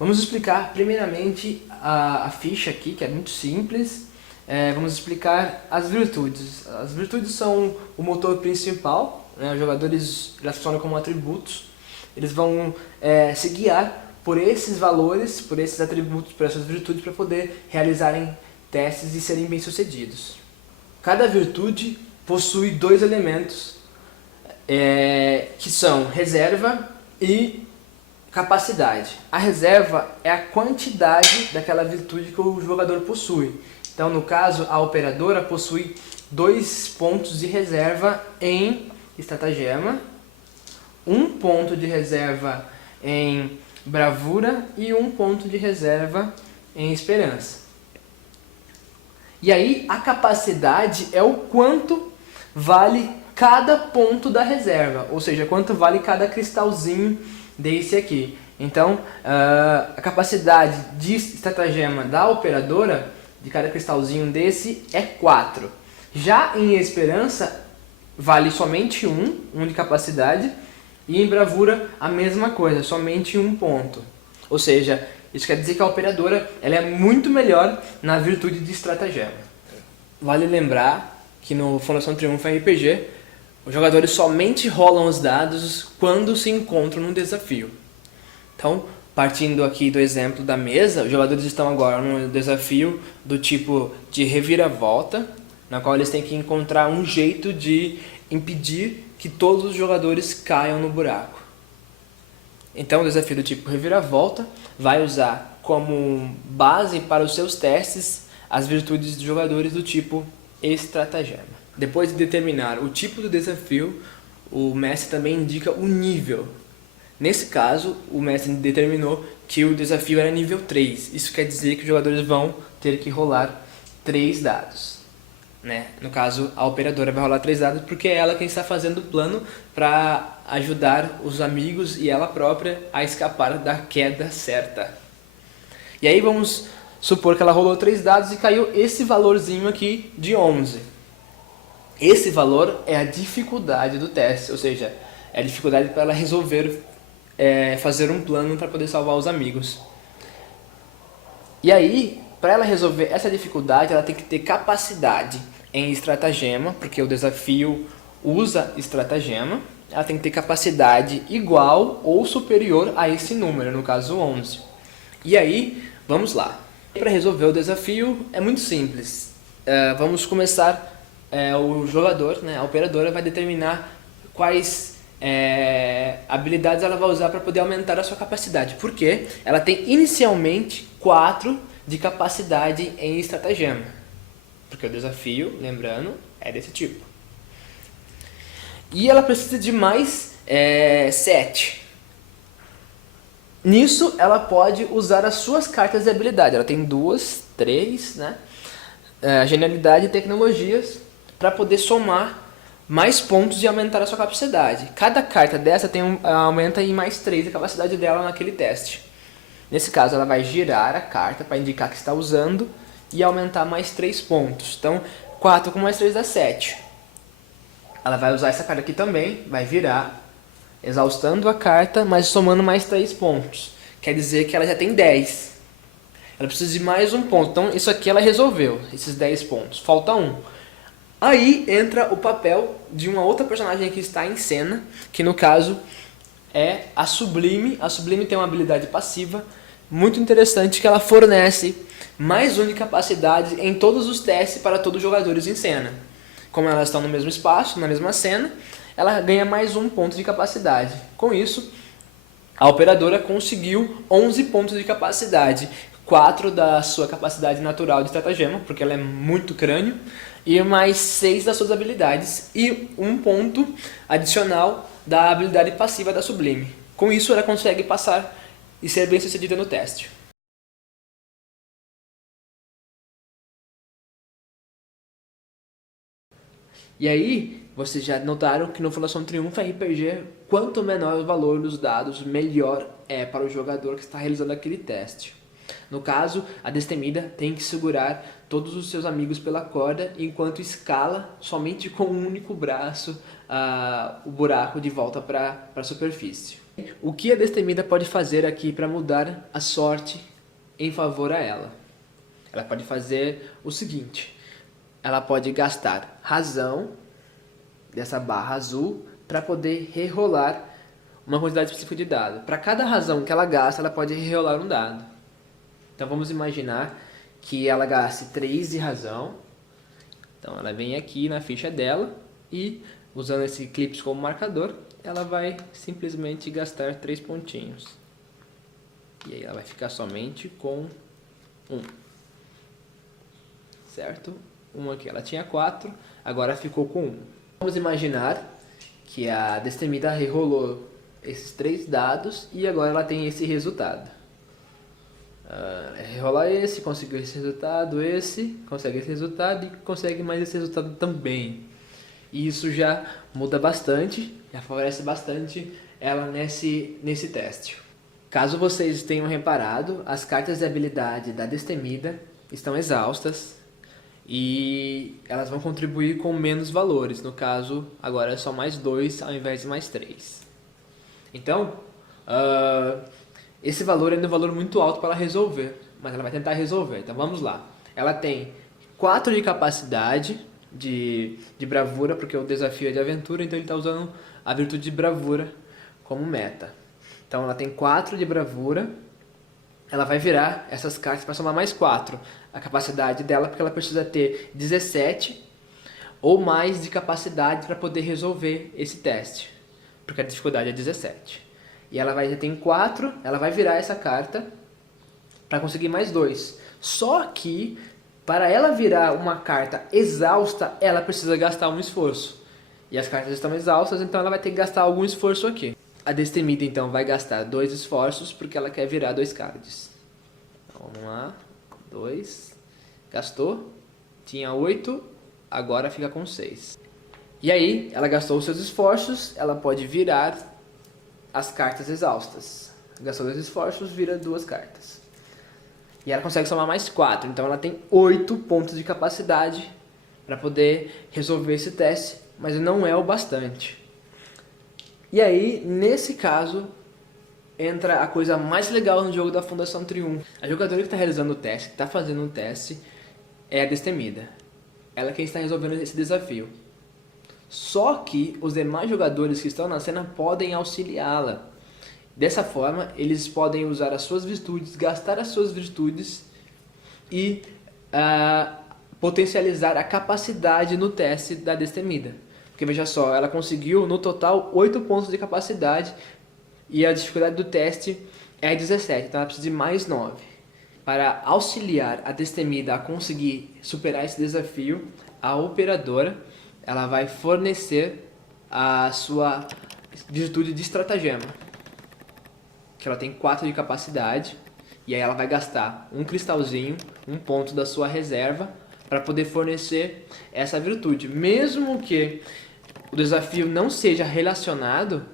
Vamos explicar primeiramente a ficha aqui, que é muito simples. Vamos explicar as virtudes. As virtudes são o motor principal, né? Os jogadores elas funcionam como atributos. Eles vão se guiar por esses valores, por esses atributos, por essas virtudes, para poder realizarem testes e serem bem-sucedidos. Cada virtude possui dois elementos, que são reserva e capacidade. A reserva é a quantidade daquela virtude que o jogador possui. Então, no caso, a operadora possui 2 pontos de reserva em estratagema, 1 ponto de reserva em bravura e 1 ponto de reserva em esperança. E aí, a capacidade é o quanto vale cada ponto da reserva, ou seja, quanto vale cada cristalzinho desse aqui. Então, a capacidade de estratagema da operadora, de cada cristalzinho desse, é 4. Já em esperança, vale somente 1 de capacidade, e em bravura a mesma coisa, somente 1 ponto. Ou seja, isso quer dizer que a operadora ela é muito melhor na virtude de estratagema. Vale lembrar que no Fundação Triunfo RPG, os jogadores somente rolam os dados quando se encontram num desafio. Então, partindo aqui do exemplo da mesa, os jogadores estão agora num desafio do tipo de reviravolta, na qual eles têm que encontrar um jeito de impedir que todos os jogadores caiam no buraco. Então, o desafio do tipo reviravolta vai usar como base para os seus testes as virtudes dos jogadores do tipo estratagema. Depois de determinar o tipo do desafio, o mestre também indica o nível. Nesse caso, o mestre determinou que o desafio era nível 3. Isso quer dizer que os jogadores vão ter que rolar 3 dados. Né? No caso, a operadora vai rolar 3 dados porque é ela quem está fazendo o plano para ajudar os amigos e ela própria a escapar da queda certa. E aí vamos supor que ela rolou 3 dados e caiu esse valorzinho aqui de 11. Esse valor é a dificuldade do teste, ou seja, é a dificuldade para ela resolver fazer um plano para poder salvar os amigos. E aí, para ela resolver essa dificuldade, ela tem que ter capacidade em estratagema, porque o desafio usa estratagema. Ela tem que ter capacidade igual ou superior a esse número, no caso 11. E aí, vamos lá. Para resolver o desafio é muito simples. Vamos começar, o jogador, né, a operadora vai determinar quais habilidades ela vai usar para poder aumentar a sua capacidade. Porque ela tem inicialmente 4 de capacidade em estratagema. Porque o desafio, lembrando, é desse tipo. E ela precisa de mais 7. Nisso, ela pode usar as suas cartas de habilidade. Ela tem 2, 3, né? Genialidade e tecnologias, para poder somar mais pontos e aumentar a sua capacidade. Cada carta dessa aumenta em mais 3 a capacidade dela naquele teste. Nesse caso, ela vai girar a carta para indicar que está usando e aumentar mais 3 pontos. Então, 4 com mais 3 dá 7. Ela vai usar essa carta aqui também, vai virar, exaustando a carta, mas somando mais 3 pontos. Quer dizer que ela já tem 10. Ela precisa de mais 1 ponto. Então, isso aqui ela resolveu, esses 10 pontos. Falta 1. Aí entra o papel de uma outra personagem que está em cena, que no caso é a Sublime. A Sublime tem uma habilidade passiva muito interessante, que ela fornece mais 1 de capacidade em todos os testes para todos os jogadores em cena. Como elas estão no mesmo espaço, na mesma cena, ela ganha mais 1 ponto de capacidade. Com isso, a operadora conseguiu 11 pontos de capacidade. 4 da sua capacidade natural de estratagema, porque ela é muito crânio, e mais 6 das suas habilidades, e 1 ponto adicional da habilidade passiva da Sublime. Com isso, ela consegue passar e ser bem sucedida no teste. E aí, vocês já notaram que no Fundação Triunfo RPG, quanto menor o valor dos dados, melhor é para o jogador que está realizando aquele teste. No caso, a Destemida tem que segurar todos os seus amigos pela corda enquanto escala somente com um único braço o buraco de volta para a superfície. O que a Destemida pode fazer aqui para mudar a sorte em favor a ela? Ela pode fazer o seguinte: ela pode gastar razão dessa barra azul para poder rerolar uma quantidade específica de dado. Para cada razão que ela gasta, ela pode rerolar um dado. Então vamos imaginar que ela gaste 3 de razão. Então ela vem aqui na ficha dela e, usando esse eclipse como marcador, ela vai simplesmente gastar 3 pontinhos. E aí ela vai ficar somente com 1. Certo? 1 aqui. Ela tinha 4, agora ficou com 1. Vamos imaginar que a Destemida rerolou esses 3 dados e agora ela tem esse resultado. Rerolar esse, conseguiu esse resultado, esse, consegue esse resultado e consegue mais esse resultado também. E isso já muda bastante, já favorece bastante ela nesse teste. Caso vocês tenham reparado, as cartas de habilidade da Destemida estão exaustas e elas vão contribuir com menos valores. No caso, agora é só mais 2 ao invés de mais 3. Então, esse valor é um valor muito alto para ela resolver, mas ela vai tentar resolver. Então vamos lá. Ela tem 4 de capacidade de bravura, porque o desafio é de aventura, então ele está usando a virtude de bravura como meta. Então ela tem 4 de bravura. Ela vai virar essas cartas para somar mais 4 a capacidade dela, porque ela precisa ter 17 ou mais de capacidade para poder resolver esse teste, porque a dificuldade é 17. E ela vai ter 4, ela vai virar essa carta para conseguir mais 2. Só que, para ela virar uma carta exausta, ela precisa gastar um esforço. E as cartas estão exaustas, então ela vai ter que gastar algum esforço aqui. A Destemida, então, vai gastar 2 esforços, porque ela quer virar 2 cards. Então, vamos lá. 2. Gastou. Tinha 8, agora fica com 6. E aí, ela gastou os seus esforços, ela pode virar as cartas exaustas. Gastou 2 esforços, vira 2 cartas. E ela consegue somar mais 4, então ela tem 8 pontos de capacidade para poder resolver esse teste, mas não é o bastante. E aí, nesse caso, entra a coisa mais legal no jogo da Fundação Triunfo. A jogadora que está realizando o teste, que está fazendo o teste, é a Destemida. Ela é quem está resolvendo esse desafio. Só que os demais jogadores que estão na cena podem auxiliá-la. Dessa forma, eles podem usar as suas virtudes, gastar as suas virtudes e potencializar a capacidade no teste da Destemida. Porque veja só, ela conseguiu no total 8 pontos de capacidade e a dificuldade do teste é 17, então ela precisa de mais 9. Para auxiliar a Destemida a conseguir superar esse desafio, a operadora ela vai fornecer a sua virtude de estratagema, que ela tem 4 de capacidade, e aí ela vai gastar um cristalzinho, um ponto da sua reserva, para poder fornecer essa virtude. Mesmo que o desafio não seja relacionado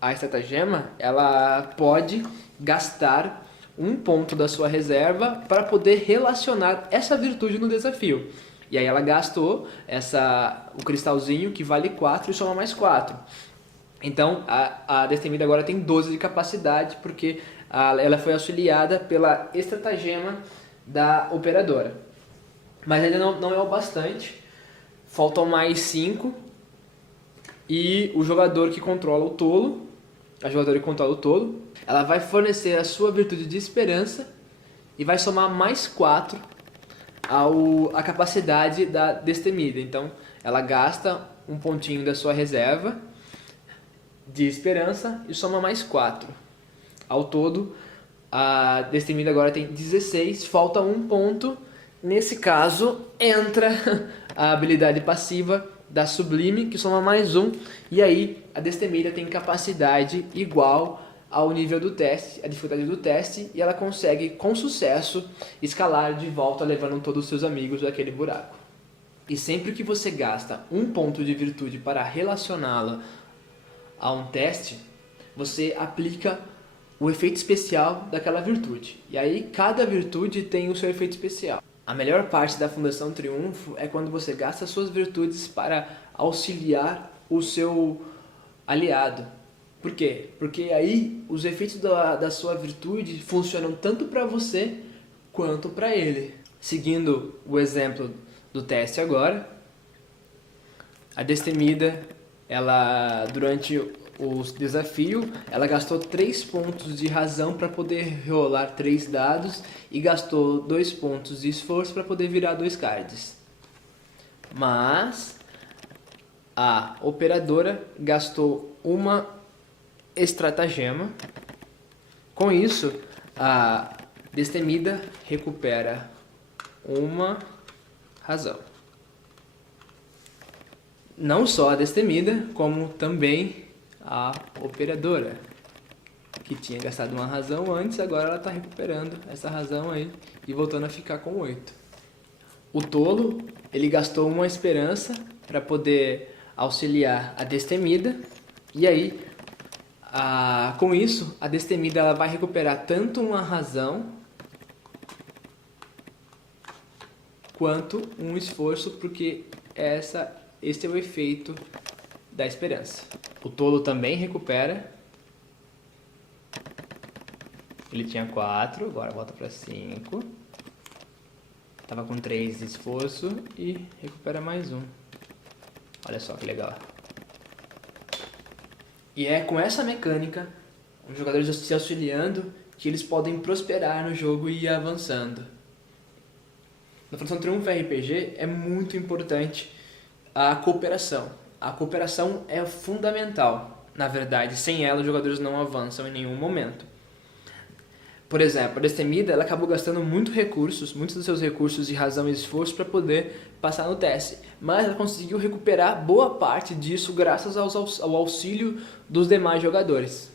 à estratagema, ela pode gastar um ponto da sua reserva para poder relacionar essa virtude no desafio. E aí ela gastou o cristalzinho que vale 4 e soma mais 4. Então a Destemida agora tem 12 de capacidade, porque ela foi auxiliada pela estratagema da operadora. Mas ainda não é o bastante. Faltam mais 5. E o jogador que controla o tolo, a jogadora que controla o tolo, ela vai fornecer a sua virtude de esperança e vai somar mais 4 a capacidade da Destemida. Então ela gasta um pontinho da sua reserva de esperança e soma mais 4. Ao todo, a Destemida agora tem 16, falta um ponto. Nesse caso, entra a habilidade passiva da Sublime, que soma mais 1, e aí a Destemida tem capacidade igual ao nível do teste, a dificuldade do teste, e ela consegue, com sucesso, escalar de volta, levando todos os seus amigos daquele buraco. E sempre que você gasta um ponto de virtude para relacioná-la a um teste, você aplica o efeito especial daquela virtude. E aí cada virtude tem o seu efeito especial. A melhor parte da Fundação Triunfo é quando você gasta suas virtudes para auxiliar o seu aliado. Por quê? Porque aí os efeitos da sua virtude funcionam tanto para você quanto para ele. Seguindo o exemplo do teste agora, a Destemida, ela durante o desafio, ela gastou 3 pontos de razão para poder rolar 3 dados e gastou 2 pontos de esforço para poder virar 2 cards. Mas a operadora gastou uma estratagema. Com isso, a Destemida recupera uma razão. Não só a Destemida, como também a operadora, que tinha gastado uma razão antes, agora ela está recuperando essa razão aí e voltando a ficar com 8. O tolo, ele gastou uma esperança para poder auxiliar a Destemida, e aí, com isso, a Destemida ela vai recuperar tanto uma razão quanto um esforço, porque esse é o efeito da esperança. O tolo também recupera. Ele tinha 4, agora volta para 5. Estava com 3 de esforço e recupera mais 1. Olha só que legal. E é com essa mecânica, os jogadores se auxiliando, que eles podem prosperar no jogo e ir avançando. Na Fundação Triunfo RPG é muito importante a cooperação. A cooperação é fundamental. Na verdade, sem ela os jogadores não avançam em nenhum momento. Por exemplo, a Destemida ela acabou gastando muitos dos seus recursos de razão e esforço para poder passar no teste. Mas ela conseguiu recuperar boa parte disso graças ao auxílio dos demais jogadores.